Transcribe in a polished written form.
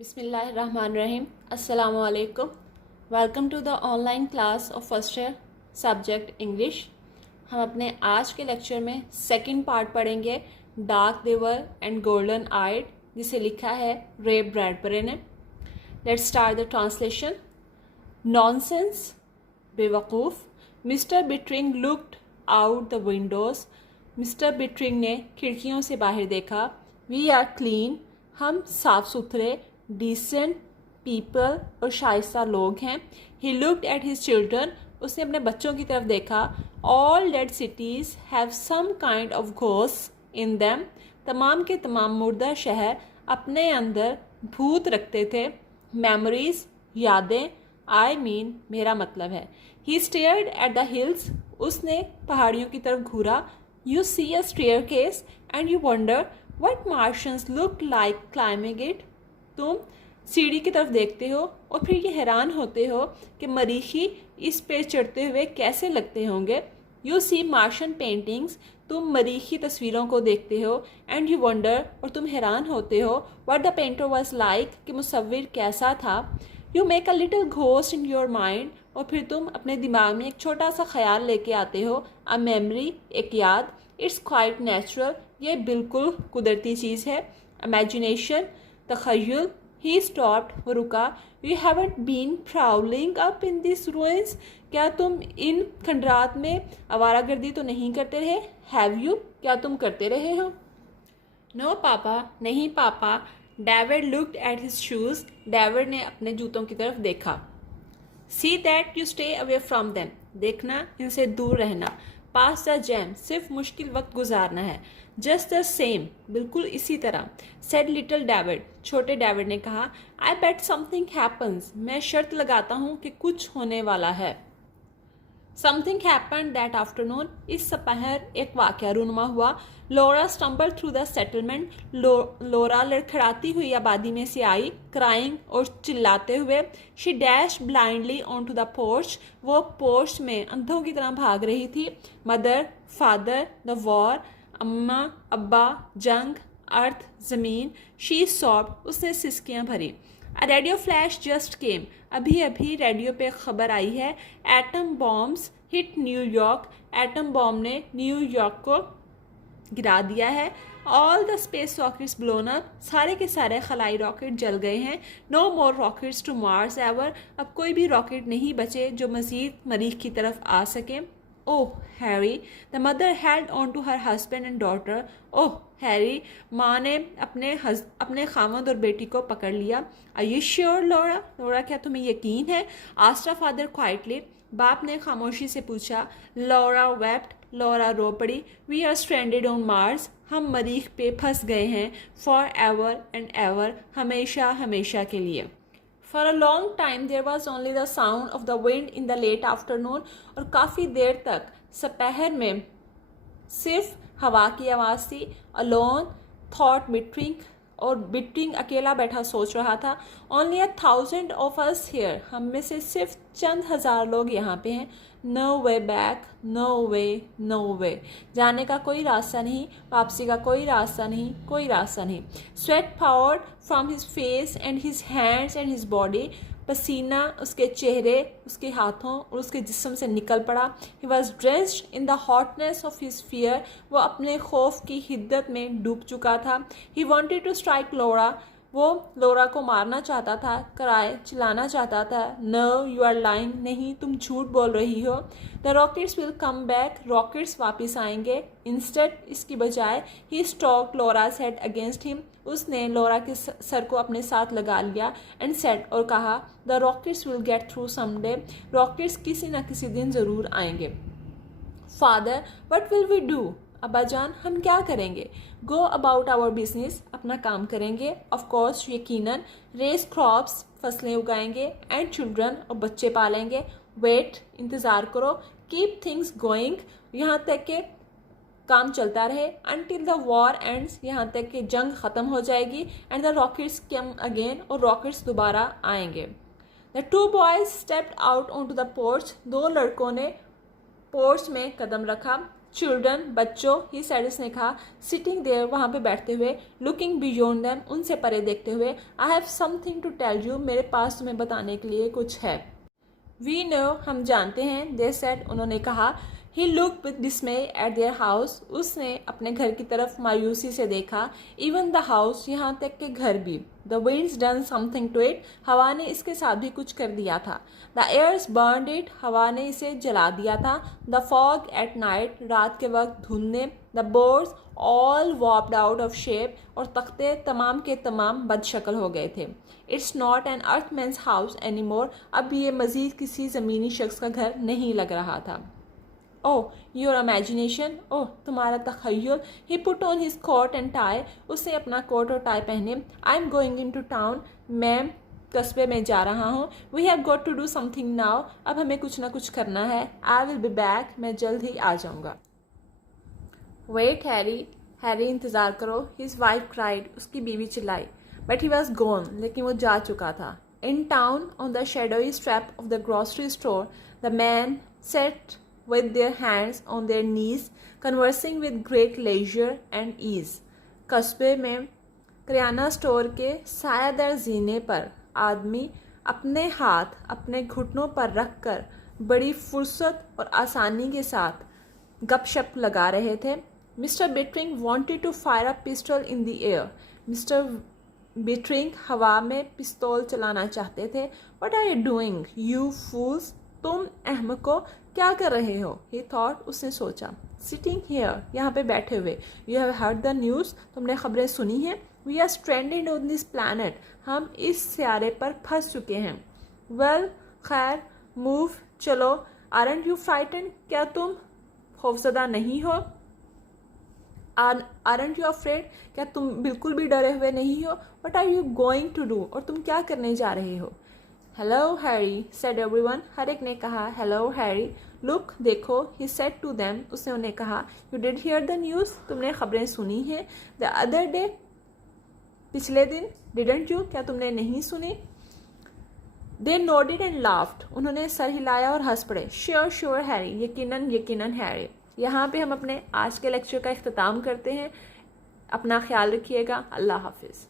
बिस्मिल्लाहिर्रहमानिर्रहीम। अस्सलामु अलैकुम। Welcome to the online class of first year subject English. हम अपने आज के लेक्चर में सेकंड पार्ट पढ़ेंगे, dark they were and golden eyed, जिसे लिखा है रे ब्रैडबरी ने। Let's start the translation. Nonsense, बेवकूफ़। Mister Bittering looked out the windows. Mister Bittering ने खिड़कियों से बाहर देखा। वी आर क्लीन, हम साफ़ सुथरे, डिसेंट पीपल और शाइस्ता लोग हैं। He looked at his children, उसने अपने बच्चों की तरफ देखा। All dead cities have some kind of ghost in them, तमाम के तमाम मुर्दा शहर अपने अंदर भूत रखते थे। मेमोरीज, यादें, आई मीन मेरा मतलब है। He stared at the hills, उसने पहाड़ियों की तरफ घूरा। You see a staircase and you wonder what Martians look like climbing it, तुम सीढ़ी की तरफ देखते हो और फिर ये हैरान होते हो कि मरीखी इस पे चढ़ते हुए कैसे लगते होंगे। यू सी मार्शन पेंटिंग्स, तुम मरीखी तस्वीरों को देखते हो। एंड यू वंडर, और तुम हैरान होते हो, what the painter was like, कि मुसव्विर कैसा था। You make a little ghost in your mind, और फिर तुम अपने दिमाग में एक छोटा सा ख्याल लेके आते हो। अ मेमोरी, एक याद। इट्स क्वाइट नेचुरल, ये बिल्कुल कुदरती चीज़ है। इमेजिनेशन, तखय्युल। ही स्टॉप्ड, वो रुका। You haven't been prowling up in this ruins, क्या तुम इन खंडरात में आवारागर्दी तो नहीं करते रहे। हैव यू, क्या तुम करते रहे हो। नो पापा, नहीं पापा। David looked at his shoes, David ने अपने जूतों की तरफ देखा। See that you stay away from them, देखना इनसे दूर रहना। पास द जैम, सिर्फ मुश्किल वक्त गुजारना है। जस्ट द सेम, बिल्कुल इसी तरह। सेड लिटिल डेविड, छोटे डेविड ने कहा। आई बेट समथिंग हैपन्स, मैं शर्त लगाता हूँ कि कुछ होने वाला है। समथिंग हैपन्ड दैट आफ्टरनून, इस सपहर एक वाक़या रूनुमा हुआ। Laura stumble through the settlement, Laura लड़खड़ाती हुई आबादी में से आई। क्राइंग, और चिल्लाते हुए। She dash blindly on to the porch, वो पोर्च में अंधों की तरह भाग रही थी। मदर, फादर, द वॉर, अम्मा, अब्बा, जंग, अर्थ, ज़मीन। शी सॉफ्ट, उसने सिसकियाँ भरी। A radio flash just came, अभी अभी रेडियो पे खबर आई है। Atom bombs hit New York, atom bomb ने न्यूयॉर्क को गिरा दिया है। All the space rockets blown up, सारे के सारे खलाई रॉकेट जल गए हैं। No more rockets to Mars ever, अब कोई भी रॉकेट नहीं बचे जो मज़ीद मरीख की तरफ आ सकें। Oh Harry, the mother held on to her husband and daughter. Oh Harry, माँ ने अपने खामद और बेटी को पकड़ लिया। Are you sure Laura, Laura क्या तुम्हें यकीन है। आस्क्ड फादर क्वाइटली, बाप ने खामोशी से पूछा। लोरा वेप्ट, लोरा रो पड़ी। We are stranded on Mars, हम मरीख पे फंस गए हैं। फॉर एवर एंड एवर, हमेशा हमेशा के लिए। For a long time there was only the sound of the wind in the late afternoon, और काफ़ी देर तक सपहर में सिर्फ हवा की आवाज़ थी। अलोन थॉट बिटरिंग, और बिटरिंग अकेला बैठा सोच रहा था। ओनली 1,000 ऑफ अस हियर, हम में से सिर्फ चंद हज़ार लोग यहाँ पे हैं। नो वे बैक, नो वे, नो वे, जाने का कोई रास्ता नहीं, वापसी का कोई रास्ता नहीं, कोई रास्ता नहीं। Sweat powered from his face and his hands and his body, पसीना उसके चेहरे, उसके हाथों और उसके जिस्म से निकल पड़ा। He was dressed in the hotness of his fear, वो अपने खौफ की हिद्दत में डूब चुका था। ही वॉन्टेड टू स्ट्राइक लोरा, वो लोरा को मारना चाहता था। कराए, चिल्लाना चाहता था। नो यू आर लाइंग, नहीं तुम झूठ बोल रही हो। The rockets will come back, rockets वापस आएंगे। इंस्टेड, इसकी बजाय, ही स्टॉक लोराज हेड अगेंस्ट हिम, उसने लोरा के सर को अपने साथ लगा लिया। एंड सेड, और कहा, the rockets will get through someday, rockets किसी न किसी दिन ज़रूर आएंगे। Father, what will we do, अब्बा जान हम क्या करेंगे। गो अबाउट आवर बिजनेस, अपना काम करेंगे। ऑफ कोर्स, यकीनन। रेस क्रॉप्स, फसलें उगाएंगे। एंड चिल्ड्रन, और बच्चे पालेंगे। वेट, इंतज़ार करो। कीप थिंग्स गोइंग, यहाँ तक के काम चलता रहे। अनटिल द वॉर एंड्स, यहाँ तक कि जंग ख़त्म हो जाएगी। And the rockets come again, और रॉकेट्स दोबारा आएंगे। The two boys stepped out on to the porch, दो लड़कों ने पोर्च में कदम रखा। चिल्ड्रन बच्चों, ही सेड उसने कहा, सिटिंग देयर वहाँ पे बैठते हुए, लुकिंग बियॉन्ड देम उनसे परे देखते हुए, I have something to tell you मेरे पास तुम्हें बताने के लिए कुछ है। वी नो हम जानते हैं, दे सेड उन्होंने कहा, he look with dismay at their house उसने अपने घर की तरफ मायूसी से देखा, इवन द हाउस यहाँ तक के घर भी, the wind's done something to it हवा ने इसके साथ भी कुछ कर दिया था, द एयर्स बर्नड इट हवा ने इसे जला दिया था, द फॉग एट नाइट रात के वक्त धुंध ने, the boards all warped out of shape और तख्ते तमाम के तमाम बदशक्ल हो गए थे। It's not an Earthman's house any more अब ये मज़ीद किसी ज़मीनी शख्स का घर नहीं लग रहा था। ओह योर इमेजिनेशन ओह तुम्हारा तखय्युल, he put on his coat and tie उसने अपना कोट और टाई पहने, I am going into town मैं कस्बे में जा रहा हूँ, we have got to do something now अब हमें कुछ ना कुछ करना है, आई विल बी बैक मैं जल्द ही आ जाऊँगा। वेट हैरी, हैरी इंतज़ार करो, हिज वाइफ क्राइड उसकी बीवी चिल्लाई, बट ही वॉज गॉन लेकिन वो जा चुका था। In town on the shadowy strap of the grocery store the man set with their hands on their knees, conversing with great leisure and ease. कस्बे में किराना स्टोर के सायादार जीने पर आदमी अपने हाथ अपने घुटनों पर रखकर बड़ी फुर्सत और आसानी के साथ गपशप लगा रहे थे। Mister Bittering wanted to fire a pistol in the air. Mister Bittering हवा में पिस्तौल चलाना चाहते थे। What are you doing, you fools? तुम अहमको क्या कर रहे हो? He thought उसने सोचा। Sitting here यहाँ पे बैठे हुए। You have heard the news तुमने खबरें सुनी हैं? We are stranded on this planet हम इस सियारे पर फंस चुके हैं। Well खैर move चलो। Aren't you frightened क्या तुम खौफजदा नहीं हो? Aren't you afraid क्या तुम बिल्कुल भी डरे हुए नहीं हो? What are you going to do और तुम क्या करने जा रहे हो? Hello Harry said everyone हर एक ने कहा Hello Harry look देखो he said to them उसने उन्हें कहा You did hear the news तुमने खबरें सुनी हैं The other day पिछले दिन Didn't you क्या तुमने नहीं सुनी They nodded and laughed उन्होंने सर हिलाया और हंस पड़े Sure Harry यकीनन यकीनन Harry। यहाँ पे हम अपने आज के लेक्चर का इख्तिताम करते हैं। अपना ख्याल रखिएगा। अल्लाह हाफिज़।